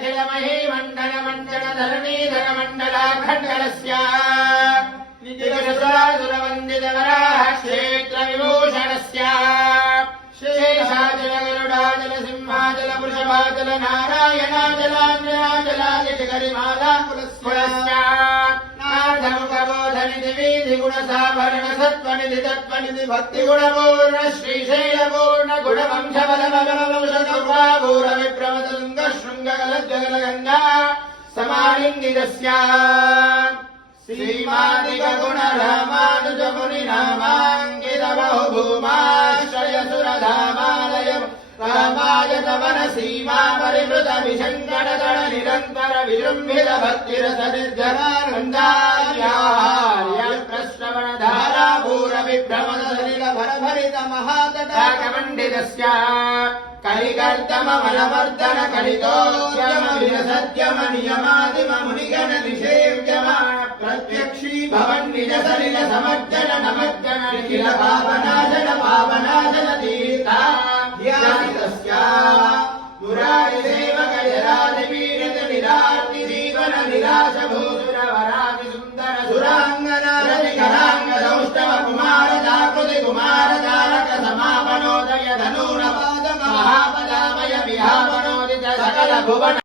खिलमही मण्डल मण्डल धरणीधर मण्डलाखण्डलस्य नितिगसुरासुरवन्दित वराह क्षेत्र विभूषणस्य शेषाचल गरुडाचल सिंहाचल वृषभाचल नारायणाचलाञ्जनाचलादिति गरिमाला कुलस्य नाथमुखबोधनिधि वीधि गुणसाभरण सत्त्वनिधि तत्त्वनिधि भक्तिगुणपूर्ण श्रीशैलपूर्ण गुणवंशबलमगणवंशगौराभूर विप्रमतुङ्ग शृङ्गगलज्जगलगङ्गा समालिङ्गितस्य श्रीमादिगुणरामानुजमुनिनामाङ्कित बहुभूमाश्रयसुरधामालय रामाय तवन सीमा परिवृत विशङ्कटतड निरन्तर विजृम्भित भक्तिरस निर्जरानन्दार्यार्य प्रश्रवणधारा भूर विभ्रमद सलिल भरभरित महातटाकमण्डितस्य कलिकर्दम मनवर्धन कलितोद्यम विरसद्यम नियमादिम मुनिगण निषेव्यम प्रत्यक्षी भवन निज सलिल समर्जन नमज्जन निखिल पावनाशन पावनाशन तीर्था ध्यानितस्य मुरारि सेवक यरादि पीडित निरार्ति जीवन निराश भूसुर वरादि सुन्दर सुरांगना रति करांग सौष्ठव कुमार जाकृति कुमार तारक समापनोदय धनूर पाद महापदामय विहापनोदित सकल भुवन